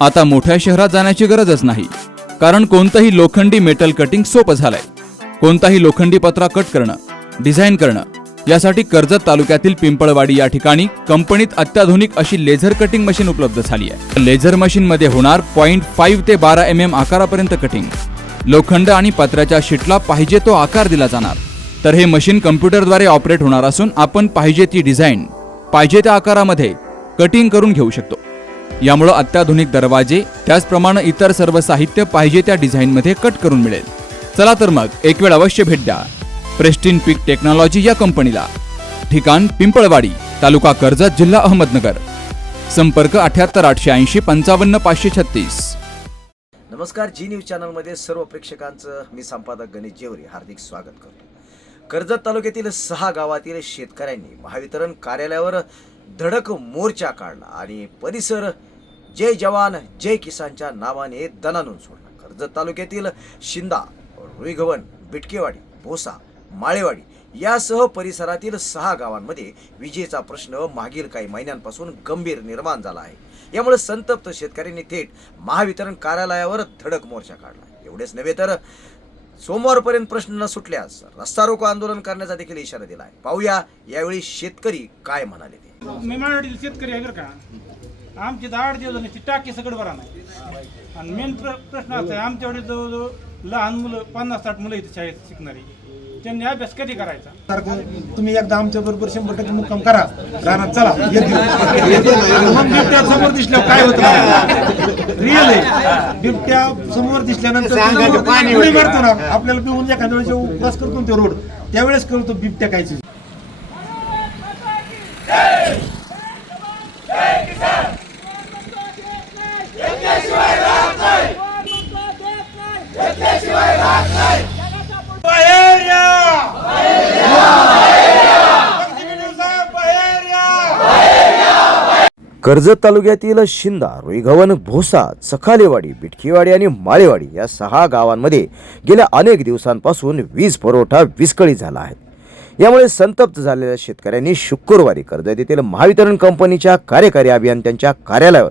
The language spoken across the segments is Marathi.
आता मोठ्या शहरात जाण्याची गरजच नाही, कारण कोणतंही लोखंडी मेटल कटिंग सोपं झालंय. कोणताही लोखंडी पत्रा कट करणं, डिझाईन करणं यासाठी कर्जत तालुक्यातील पिंपळवाडी या ठिकाणी कंपनीत अत्याधुनिक अशी लेझर कटिंग मशीन उपलब्ध झाली आहे. लेझर मशीन मध्ये होणार 0.5 ते 12 mm आकारापर्यंत कटिंग. लोखंड आणि पत्र्याच्या शीटला पाहिजे तो आकार दिला जाणार. तर हे मशीन कम्प्युटरद्वारे ऑपरेट होणार असून आपण पाहिजे ती डिझाईन पाहिजे त्या आकारामध्ये कटिंग करून घेऊ शकतो. यामुळे अत्याधुनिक दरवाजे त्याचप्रमाणे इतर सर्व साहित्य पाहिजे त्या डिझाईनमध्ये कट करून मिळेल. चला तर मग एक वेळ अवश्य भेट द्या प्रेस्टिन पीक टेक्नॉलॉजी या कंपनीला. ठिकाण पिंपळवाडी, तालुका कर्जत, जिल्हा अहमदनगर. संपर्क 78 880 55 536. नमस्कार, जी न्यूज चॅनलमध्ये सर्व प्रेक्षकांचं मी संपादक गणेश जेवरे हार्दिक स्वागत करतो. कर्जत तालुक्यातील 6 गावातील शेतकऱ्यांनी महावितरण कार्यालयावर धडक मोर्चा काढला आणि परिसर जय जवान जय किसानच्या नावाने दणानून सोडला. कर्जत तालुक्यातील शिंदा, रुईगव्हाण, बिटकेवाडी, भोसा, माळेवाडी यासह परिसरातील 6 गावांमध्ये विजेचा प्रश्न मागील काही महिन्यांपासून गंभीर निर्माण झाला आहे. यामुळे संतप्त शेतकऱ्यांनी थेट महावितरण कार्यालयावर धडक मोर्चा काढला. एवढेच नव्हे तर सोमवारपर्यंत प्रश्न न सुटल्यास रस्ता रोको आंदोलन करण्याचा देखील इशारा दिला आहे. पाहूया यावेळी शेतकरी काय म्हणाले ते. मी मराठी शेतकरी आहे बरं का. आमची 8 दिवसांची टाकी सगळं बरा नाही आणि मेन प्रश्न असा आहे, आमच्याकडे जवळजवळ लहान मुलं 50-60 मुलं इथे शाळेत शिकणारी, त्यांनी अभ्यास कधी करायचा. तुम्ही एकदा आमच्या बरोबर 100% मुक्काम करा, रानात चला. मग बिबट्या समोर दिसल्यावर काय होतं रिअल आहे. बिबट्या समोर दिसल्यानंतर पाणी भरतो ना, आपल्याला पिऊन एखाद्या वेळेस क्रॉस करतो तो रोड, त्यावेळेस कळतो बिबट्या काय चीज. कर्जत तालुक्यातील शिंदा, रुईगव्हाण, भोसा, चखालेवाडी, बिटकीवाडी आणि माळेवाडी या 6 गावांमध्ये गेल्या अनेक दिवसांपासून वीज पुरवठा विस्कळीत झाला आहे. यामुळे संतप्त झालेल्या शेतकऱ्यांनी शुक्रवारी कर्जत येथील महावितरण कंपनीच्या कार्यकारी अभियंत्यांच्या कार्यालयावर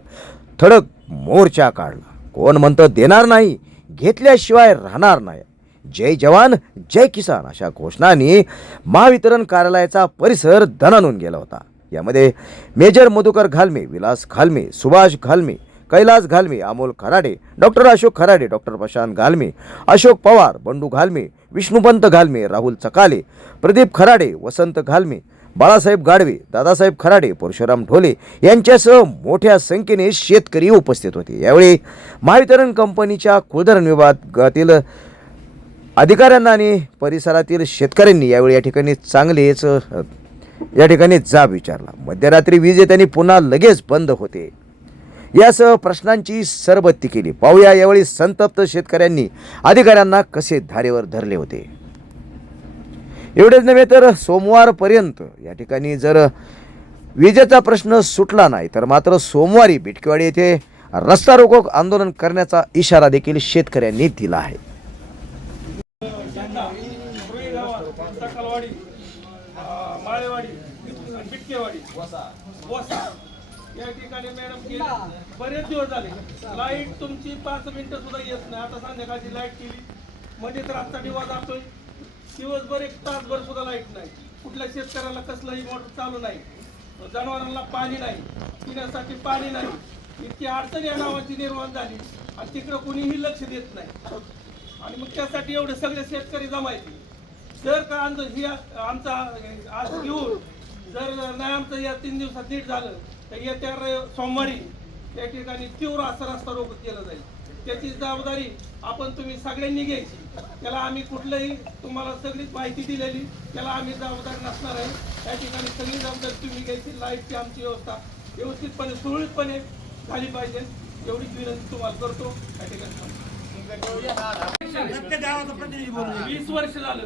धडक मोर्चा काढला. कोण म्हणतं देणार नाही, घेतल्याशिवाय राहणार नाही, जय जवान जय किसान अशा घोषणांनी महावितरण कार्यालयाचा परिसर दणानून गेला होता. यामध्ये major Madhukar Ghalme, Vilas Ghalme, Subhash Ghalme, Kailas Ghalme, Amol Kharade, doctor Ashok Kharade, doctor Prashant Ghalme, Ashok Pawar, Bandu Ghalme, Vishnupant Ghalme, Rahul Chakale, Pradeep Kharade, Vasant Ghalme, Balasaheb Gadve, Dadasaheb Kharade, Parshuram Dhole यांच्यासह मोठ्या संख्येने शेतकरी उपस्थित होते. यावेळी महावितरण कंपनीच्या कुळधरण विभागातील अधिकाऱ्यांना आणि परिसरातील शेतकऱ्यांनी यावेळी या ठिकाणी जाब विचारला. मध्यरात्री वीज येताना पुन्हा लगेच बंद होते यासह प्रश्नांची सरबत्ती केली. पाहूया यावेळी संतप्त शेतकऱ्यांनी अधिकाऱ्यांना कसे धारेवर धरले होते. एवढेच नव्हे तर सोमवारपर्यंत या ठिकाणी जर विजेचा प्रश्न सुटला नाही तर मात्र सोमवारी बिटकेवाडी येथे रस्ता रोको आंदोलन करण्याचा इशारा देखील शेतकऱ्यांनी दिला आहे. माळेवाडी, बिटकेवाडी, बोसा या ठिकाणी मॅडम बरेच दिवस झाले लाईट तुमची 5 मिनिटं सुद्धा येत नाही. आता संध्याकाळची लाईट केली म्हणजे तर आजचा दिवा जातोय, दिवसभर 1 तासभर सुद्धा लाईट नाही. कुठल्या शेतकऱ्याला कसलंही मोटर चालू नाही, जनावरांना पाणी नाही, पिण्यासाठी पाणी नाही. इतकी अडचण या नावाची निर्माण झाली आणि तिकडं कुणीही लक्ष देत नाही. आणि मग त्यासाठी एवढे सगळे शेतकरी जमायचे. जर का ही आमचा आज घेऊन जर नाही आमचं या 3 दिवसात नीट झालं तर येत्या सोमवारी त्या ठिकाणी तीव्र असा रस्ता रोको केला जाईल. त्याची जबाबदारी तुम्ही सगळ्यांनी घ्यायची. त्याला आम्ही कुठलंही तुम्हाला सगळीच माहिती दिलेली, त्याला आम्ही जबाबदार नसणार आहे. त्या ठिकाणी सगळी जबाबदारी तुम्ही घ्यायची. लाईटची आमची व्यवस्था व्यवस्थितपणे सुरळीतपणे झाली पाहिजे एवढीच विनंती तुम्हाला करतो. त्या ठिकाणी 20 वर्ष झालं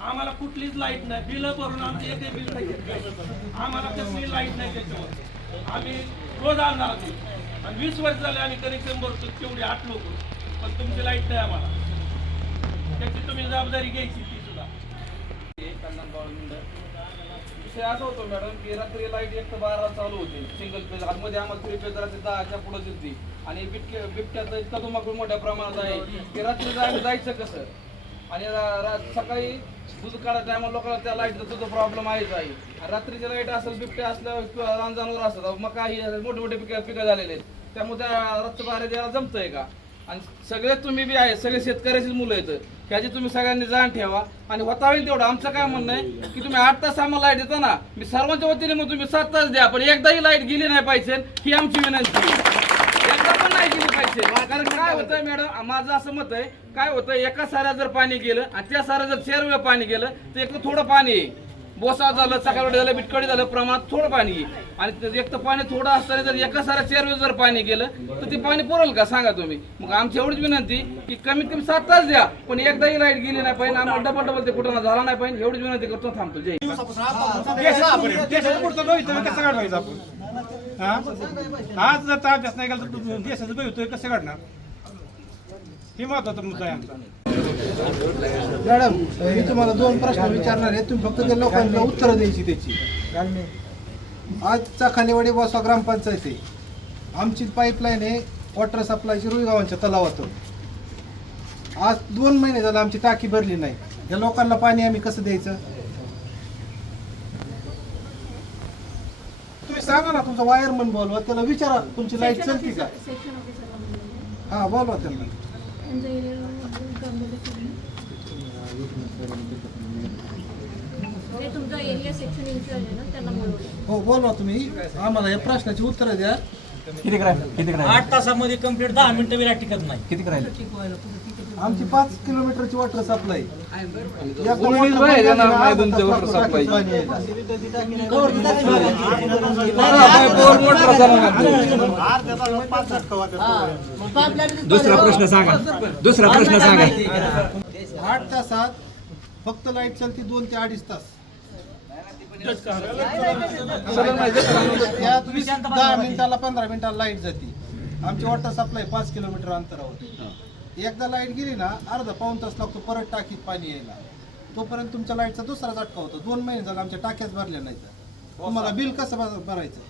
आम्हाला कुठलीच लाईट नाही. बिल भरून आमचे एक बिल नाही, आम्हाला कसली लाईट नाही. त्याच्यावर आम्ही रोज आणणार आणि 20 वर्ष झाले आम्ही कनेक्शन भरतो तेवढे 8 लोक, पण तुमची लाईट नाही आम्हाला. त्याची तुम्ही जबाबदारी घ्यायची ती सुद्धा. विषय असा होतो मॅडम की रात्री लाईट 1 ते 12 चालू होती सिंगल पेज, मध्ये आम्हाला 3 पेज रात्री 10च्या पुढे येते आणि बिबट्याचा इतका धुमाकूळ मोठ्या प्रमाणात आहे की रात्री जायचं कसं आणि सकाळी दूध काढायचं टायमाला लोकांना त्या लाईटचा सुद्धा प्रॉब्लेम आहेच आहे. आणि रात्रीची लाईट असेल बिबट्या असल्यावर रान जनावर असतात मग काही मोठे मोठे पिकं झालेले आहेत त्यामुळे त्या रातचं बाहेर द्यायला जमतंय का. आणि सगळे तुम्ही बी आहे सगळे शेतकऱ्याचीच मुलं आहेत ह्याची तुम्ही सगळ्यांनी जाण ठेवा आणि होता होईल तेवढं. आमचं काय म्हणणं आहे की तुम्ही 8 तास आम्हाला लाईट देता ना, मी सर्वांच्या वतीने मग तुम्ही 7 तास द्या पण एकदाही लाईट गेली नाही पाहिजे ही आमची विनंती. एकदा पण नाही गेली पाहिजे. कारण काय होतंय मॅडम माझं असं मत आहे काय होतं एका साऱ्या जर पाणी गेलं आणि त्या साऱ्या जर 4 वेळा पाणी गेलं तर एक तर थोडं पाणी आहे बोसा झालं सकाळी झालं बिटकडी झालं प्रमाणात थोडं पाणी आहे आणि एक तर पाणी थोडं असताना जर एका साऱ्या 4 वेळा जर पाणी गेलं तर ते पाणी पुरवलं का सांगा तुम्ही. मग आमची एवढीच विनंती की कमीत कमी 7 तास द्या पण एकदाही लाईट गेली नाही पाहिजे आम्हाला डबल ते कुठं झाला नाही पाहिजे एवढीच विनंती करतो थांबतो. जय देशाचं पुढचं भवितव्य कसं काढवायचं आपण आज जर अभ्यास नाही केला तर देशाचं भवितव्य कसं काढणार हे महत्वाचा मुद्दा आहे आमचा. मॅडम मी तुम्हाला 2 प्रश्न विचारणार आहे तुम्ही फक्त त्या लोकांना उत्तरं द्यायची त्याची. आजचा खालीवाडी बोसा ग्रामपंचायत आहे आमची पाईपलाईन आहे वॉटर सप्लायची रुईगावांच्या तलावातून. आज 2 महिने झाले आमची टाकी भरली नाही. या लोकांना पाणी आम्ही कसं द्यायचं तुम्ही सांगा ना. तुमचा वायरमन बोलवा त्याला विचारा तुमची लाईट चलती का. हा बोलवा त्यांना. तुमचा एरिया सेक्शन इन्चार्ज आहे ना त्यांना बोलवा. हो बोलवा तुम्ही आम्हाला या प्रश्नाची उत्तरं द्या. 8 तासामध्ये कंप्लीट 10 मिनिटं बी लाईट टिकत नाही. किती आमची 5 किलोमीटरची वॉटर सप्लाय दुसरा प्रश्न सांगा 8 तासात फक्त लाईट चालती 2 ते 2.5 तास. त्यात 10 मिनिटाला 15 मिनिटाला लाईट जाते. आमची वॉटर सप्लाय 5 किलोमीटर अंतरावर. एकदा लाईट गेली ना अर्धा पाऊण तास लागतो परत टाकीत पाणी यायला. तोपर्यंत तुमच्या लाईटचा दुसरा झटका होतो. 2 महिने झाले आमच्या टाक्याच भरल्या नाही तर तुम्हाला बिल कसं भरायचं.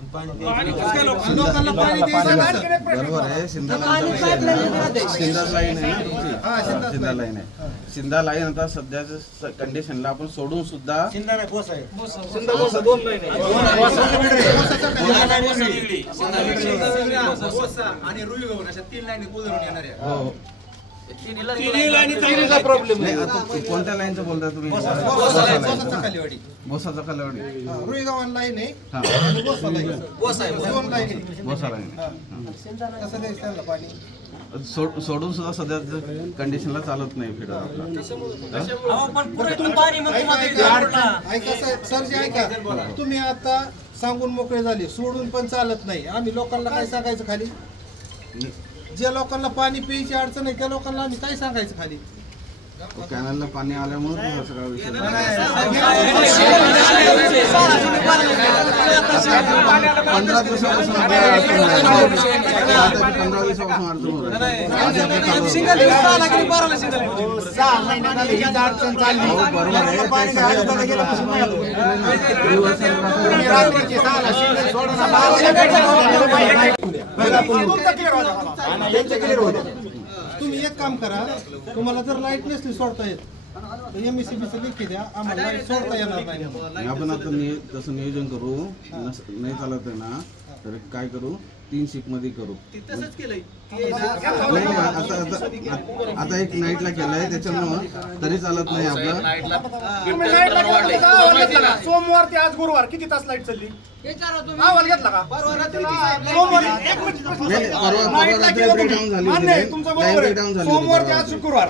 लोकांना पाणी द्यायचं बरोबर आहे. सिंधा लाईन आहे ना तुमची सिंधा लाईन आहे. सिंधा लाईन आता सध्याच्या कंडिशनला आपण सोडून सुद्धा आणि रुईगाव अशा 3 लाईनी उधळून येणार आहे. हो प्रॉब्लेम नाही. आता कोणत्या लाईनचं बोलता तुम्ही. खालीवाडी बोसाचा कलवडी रुईगाव लाईन आहे हा आणि बोसा लाईन 2 लाईन आहे. बोसा लाईन कसं द्यायचं त्यांना पाणी. सोडून सुद्धा सध्या कंडिशनला चालत नाही फिरत आपला. पण पुरेपूर पाणी मग ऐका सरजी ऐका तुम्ही आता सांगून मोकळे झाले सोडून पण चालत नाही. आम्ही लोकांना काय सांगायचं खाली. ज्या लोकांना पाणी प्यायची अडचण आहे त्या लोकांना आम्ही काय सांगायचं खाली. कॅनलला पाणी आल्यामुळे तुझा सगळा विषय 15 दिवसापासून 15-20 दिवसापासून अडचण होत तुम्ही एक काम करा तुम्हाला जर लाईट नसली सोडता येत तर MSCBचं लिखी द्या आम्हाला लाईट सोडता येणार नाही. आपण आता तसं नियोजन करू. नाही चालत आहे ना तर काय करू 3 शिफ्ट मध्ये करू. नाही आता एक नाईटला केलंय त्याच्यामुळं तरी चालत नाही आपलं. सोमवार ते आज गुरुवार किती तास लाईट चालली अहवाल घेतला का. सोमवार ते आज शुक्रवार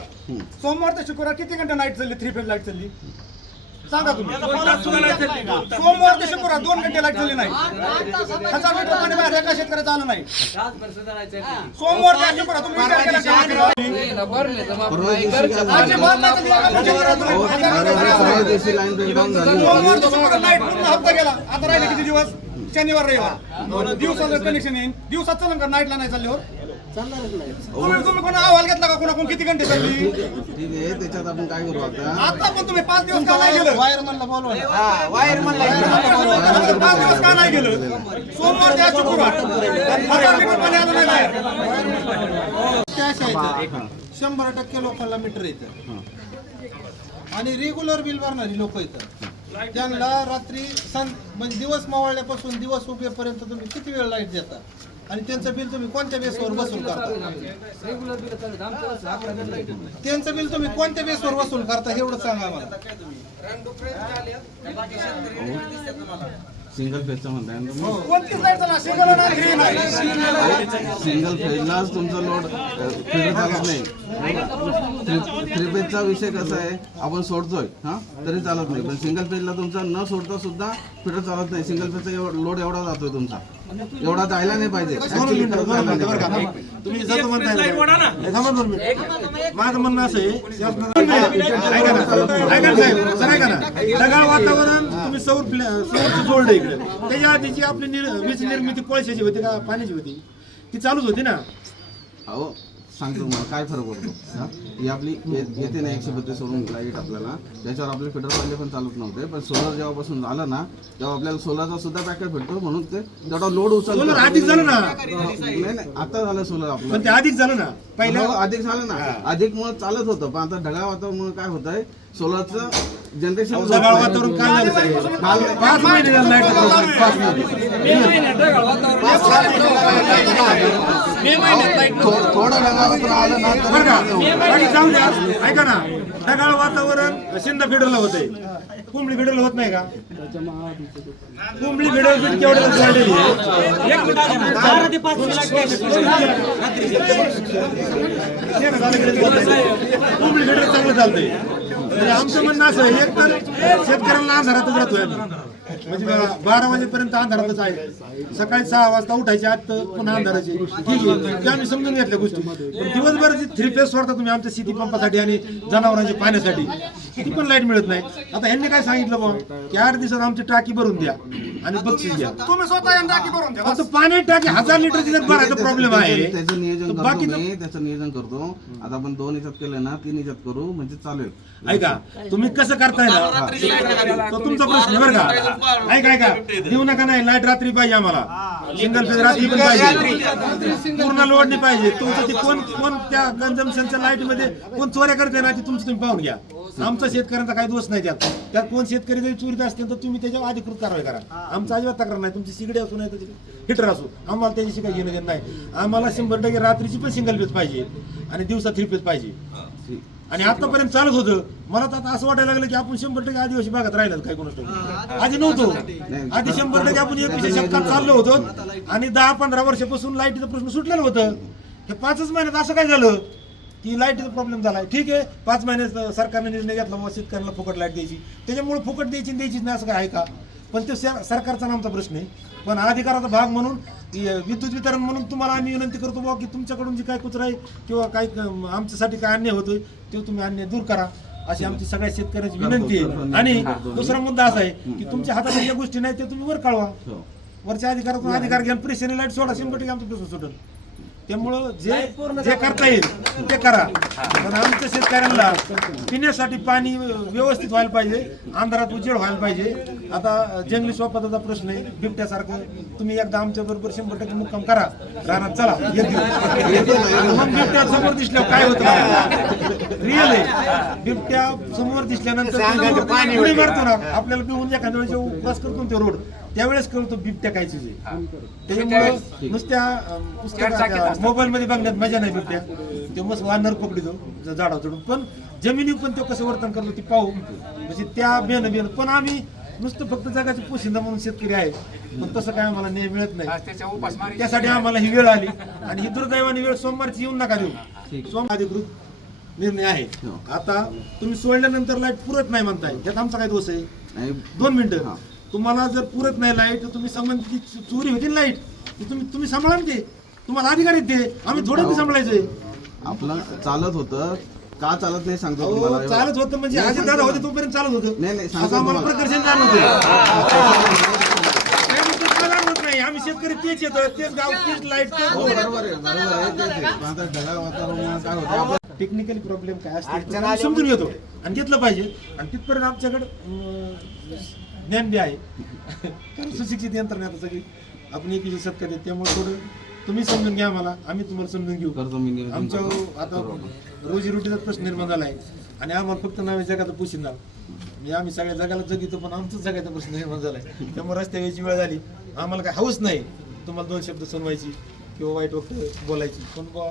सोमवार ते शुक्रवार किती घंटे लाईट चालली 3 फेज लाईट चालली सांगा तुम्ही. सोमवार ते शुक्रवार 2 घंटे लाईट चालली नाही. 1000 लिटर पाणी बाहेर एका शेतकऱ्याचं आलं नाही. सोमवार ते शुक्रवार तुम्ही विचार केला का? सोमवार ते शुक्रवार लाईट पूर्ण हप्ता गेला. आता राहिले किती दिवस शनिवार रविवार दिवसाला कनेक्शन येईल. दिवसात चलन का नाईटला नाही चालल्यावर तुम्ही कोणा अहवाल घेतला का कोणा किती घंटे चालली ठीक आहे, त्याच्यात आपण काय करू आता? आता पण तुम्ही 5 दिवस का नाही गेलं वायरमनला बोलवा ना. 5 दिवस का नाही गेलं? सोमवार ते आज शुक्रवार 1000 लिटर पाणी आलं नाही बाहेर. त्या अशा आहेत, 100% लोकांना मीटर येतं आणि रेग्युलर बिल भरणारी लोक येतात. त्यांना रात्री म्हणजे दिवस मावळल्यापासून दिवस उभेपर्यंत तुम्ही किती वेळ लाईट देता आणि त्यांचं बिल तुम्ही कोणत्या बेसवर वसूल करता? त्यांचं बिल तुम्ही कोणत्या बेसवर वसूल करता एवढं सांगा मला. सिंगल फेजचं म्हणताय ना तुम्ही? कोणतीच लाईट झाला सिंगल नाही थ्री नाही. सिंगल फेजलाच तुमचा लोड फिरत चालत नाही. थ्री पेजचा विषय कसा आहे, आपण सोडतोय तरी चालत नाही, पण सिंगल पेजला तुमचा न सोडता सुद्धा फिरत चालत नाही. सिंगल पेजचा लोड एवढा जातोय तुमचा, एवढा जायला नाही पाहिजे. Actually खरंच जायला नाही पाहिजे. तुम्ही जातो म्हणताय ना. थांबा 2 मिनिट. माझं म्हणणं असं आहे, ऐका ना साहेब, सर ऐका ना. ढगाळ वातावरण तुम्ही सौरची जोडलं इकडे. त्याच्या आधीची आपली वीज निर्मिती कोळशाची होती का पाण्याची होती? ती चालूच होती ना. अहो सांगतो मला काय फरक पडतो. ही आपली येते ना 132 सोडून लाईट आपल्याला, त्याच्यावर आपले फिटर पहिले पण चालत नव्हते, पण सोलर जेव्हापासून झालं ना तेव्हा आपल्याला सोलरचा सुद्धा पॅकेट भेटतो, म्हणून ते तेवढा लोड उचलतो. सोलर अधिक झालं ना. नाही आता झालं सोलर आपलं. पण ते अधिक झालं ना. पहिलं अधिक झालं ना, अधिक मुळे चालत होतं, पण आता ढगाळ वातावरण काय होत आहे, सोलरचं जनरेशन ढगाळ वातावरण काय झालं साहेब? 5 महिने झाले लाईट चालू. 5 महिने. थोडं ढगाळ वातावरण आलं ना बरं का? बाकी जाऊ द्या. ऐका ना, ढगाळ वातावरण शिंदा फेडरला होते, कुंबळी फेडरला होत नाही का? कुंबळी फेडर बीट केवढ्याला वाढलेली आहे? 1 मिनिट 4 ते 5 कुंबळी फेडर चांगलं चालतंय. म्हणजे आमचं म्हणणं असं आहे, एक तर शेतकऱ्यांना अंधारातच राहतोय आम्ही. म्हणजे 12 वाजेपर्यंत अंधारातच आहे. सकाळी 6 वाजता उठायचे, आज तर पुन्हा अंधाराचे. ठीक आहे, ते आम्ही समजून घेतल्या गोष्टी. पण दिवसभर 3 फेज सोडता तुम्ही आमच्या शेती पंपासाठी आणि जनावरांच्या पाण्यासाठी, ती पण लाईट मिळत नाही. आता ह्यांनी काय सांगितलं बा की 8 दिवसात आमची टाकी भरून द्या आणि बक्षीस द्या. तुम्ही स्वतः टाकी भरून द्या. फक्त पाण्याची टाकी 1000 लिटरची जर भरायचा प्रॉब्लेम आहे, त्याचं नियोजन करतो बाकीचं- मी, त्याचं नियोजन करतो. आता आपण 2 ह्याच्यात केलं ना, 3 ह्याच्यात करू म्हणजे चालेल. ऐका तुम्ही कसं करताय ना तो तुमचा प्रश्न आहे बरं का. ऐका देऊ नका, नाही लाईट रात्री पाहिजे आम्हाला, सिंगल फेज रात्री पण पाहिजे, पूर्ण लोड नाही पाहिजे. तुमचं ते कोण त्या कन्झम्पशनच्या लाईट मध्ये कोण चोऱ्या करते ना, ती तुमचं तुम्ही पाहून घ्या. आमचा शेतकऱ्यांचा काही दोष नाही त्यात कोण शेतकरी जरी चोरीत असतील तर तुम्ही त्याच्यावर अधिकृत कारवाई करा. आमचा अजिबात तक्रार नाही. तुमची सिगडी असू नाही तर हिटर असू, आम्हाला त्याच्याशी काही घेणं देणं नाही. आम्हाला 100% रात्रीची पण सिंगल फेज पाहिजे आणि दिवसा 3 फेज पाहिजे. आणि आतापर्यंत चालत होतं. मला तर आता असं वाटायला लागलं की आपण 100% आदिवासी भागात राहिलं काय कोणाच आधी नव्हतो. आधी 100% आपण 21व्या शतकात चाललो होतो आणि 10-15 वर्षापासून लाईटीचं प्रश्न सुटलेलं होतं. हे 5च महिन्यात असं काय झालं की लाईटीचा प्रॉब्लेम झालाय. ठीक आहे, 5 महिन्यात सरकारने निर्णय घेतला बाबा शेतकऱ्यांना फुकट लाईट द्यायची, त्याच्यामुळे फुकट द्यायची नाही असं काय आहे का? पण ते सरकारचा आमचा प्रश्न आहे. पण अधिकाराचा भाग म्हणून विद्युत वितरण म्हणून तुम्हाला आम्ही विनंती करतो बाबा की तुमच्याकडून जे काय कुचरा आहे किंवा काही आमच्यासाठी काय अन्याय होतोय ते तुम्ही अन्याय दूर करा, अशी आमची सगळ्या शेतकऱ्यांची विनंती आहे. आणि दुसरा मुद्दा असा आहे की तुमच्या हातात ज्या गोष्टी नाही ते तुम्ही वर कळवा. वरच्या अधिकारातून अधिकार घ्या, प्रेशर लाईट सोडा, 100% आमचं प्रश्न सुटेल. त्यामुळं जे करता येईल ते करा. पण आमच्या शेतकऱ्यांना पिण्यासाठी पाणी व्यवस्थित व्हायला पाहिजे, अंधारात उजेड व्हायला पाहिजे. आता जंगली स्वपादाचा प्रश्न आहे, बिबट्यासारखं. तुम्ही एकदा आमच्या बरोबर 100% मुक्काम करा, रानात चला, मग बिबट्या समोर दिसल्यावर काय होतं रिअल आहे. बिबट्या समोर दिसल्यानंतर पाणी मारतो ना, आपल्याला पिऊन एखाद्या वेळेस उपवास करतो ते रोड, त्यावेळेस कळतो बिबट्या काय चीज आहे. त्याच्यामुळे नुसत्या मोबाईल मध्ये बघण्यात मजा नाही. बिबट्या ते मस्त वानर पकडतो झाडावर चढून, पण जमिनीवर पण तो कसं वर्तन करतो ती पाहू, म्हणजे त्या बेन. पण आम्ही नुसतं फक्त जगाची पोशिंदा म्हणून शेतकरी आहे, पण तसं काय आम्हाला न्याय मिळत नाही. त्यासाठी आम्हाला ही वेळ आली आणि ही दुर्दैवानी वेळ सोमवारची येऊन नका देऊ. सोमवार अधिकृत निर्णय आहे. आता तुम्ही सोडल्यानंतर लाईट पुरत नाही म्हणताय, त्यात आमचा काय दोष आहे? 2 मिनिटं. तुम्हाला जर पुरत नाही लाईट तर तुम्ही संबंधित चोरी होती लाईट, तुम्ही सांभाळा ते, तुम्हाला अधिकार येते. आम्ही थोडं सांभाळायचंय. आपलं चालत होतं का चालत नाही सांगतो तुम्हाला. चालत होतं म्हणजे अजित दादा होते तोपर्यंत चालत होतं. नाही असं आम्हाला प्रकर्षण जाणवत नाही. आम्ही शेतकरी तेच येतं, तेच गाव, तेच लाईट, तेच हो, बरोबर आहे तेच आहे. पण आता ढगाळ वातावरणामुळे काय होतं आपलं टेक्निकली प्रॉब्लेम काय असते आम्ही समजून घेतो आणि घेतलं पाहिजे. आणि तिथपर्यंत आमच्याकडे ज्ञान बी आहे. कारण सुशिक्षित यंत्रणा आता सगळी आपण 21 शतकात आहे, त्यामुळे थोडं तुम्ही समजून घ्या मला, आम्ही तुम्हाला समजून घेऊ. कर्ज मी नियोजन आमच्या करतो. आता रोजीरोटीचा प्रश्न निर्माण झाला आहे आणि आम्हाला फक्त नव्या जगाचा पोशिंदा म्हणजे आम्ही सगळ्या जगाला जगितो, पण आमचाच जगाचा प्रश्न निर्माण झाला आहे. त्यामुळे रस्त्या वेळची वेळ झाली, आम्हाला काय हौस नाही तुम्हाला 2 शब्द सुनवायची किंवा वाईट वक्त बोलायची, पण बुवा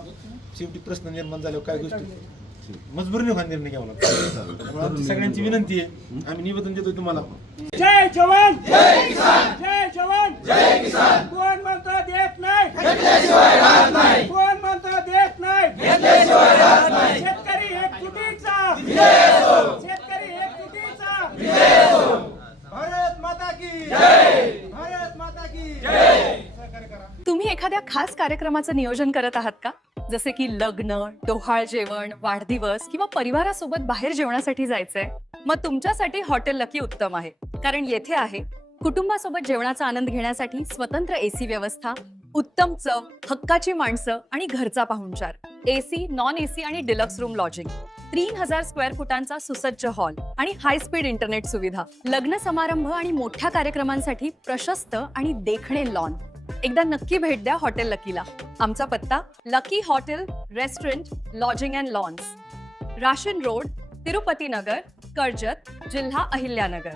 शेवटी प्रश्न निर्माण झाल्यावर काय गोष्टी मजबुरीने हा निर्णय घ्यावा लागतो. त्यामुळे आमची सगळ्यांची विनंती आहे, आम्ही निवेदन देतो तुम्हाला. जय जवान जय किसान, जय जवान जय किसान. कोण म्हणता देत नाही, कोण म्हणता देत नाही, शेतकरी एकजुटीचा, शेतकरी एकजुटीचा. भारत माता की जय, भारत माता की जय. तुम्ही एखाद्या खास कार्यक्रमाचं नियोजन करत आहात का? जसे की लग्न, डोहाळ जेवण, वाढदिवस किंवा परिवारासोबत बाहेर जेवणासाठी जायचंय? मग तुमच्यासाठी हॉटेल लकी उत्तम आहे, कारण येथे आहे कुटुंबासोबत जेवणाचा आनंद घेण्यासाठी स्वतंत्र एसी व्यवस्था, उत्तम चव, हक्काची माणसं आणि घरचा पाहुणचार, एसी, नॉन एसी आणि डिलक्स रूम लॉजिंग, 3000 स्क्वेअर फुटांचा सुसज्ज हॉल आणि हाय स्पीड इंटरनेट सुविधा, लग्न समारंभ आणि मोठ्या कार्यक्रमांसाठी प्रशस्त आणि देखणे लॉन. एकदा नक्की भेट द्या हॉटेल लकीला. आमचा पत्ता Lucky hotel, restaurant, lodging and lawns, Rashin road, Tirupati Nagar, Karjat, जिल्हा अहिल्यानगर.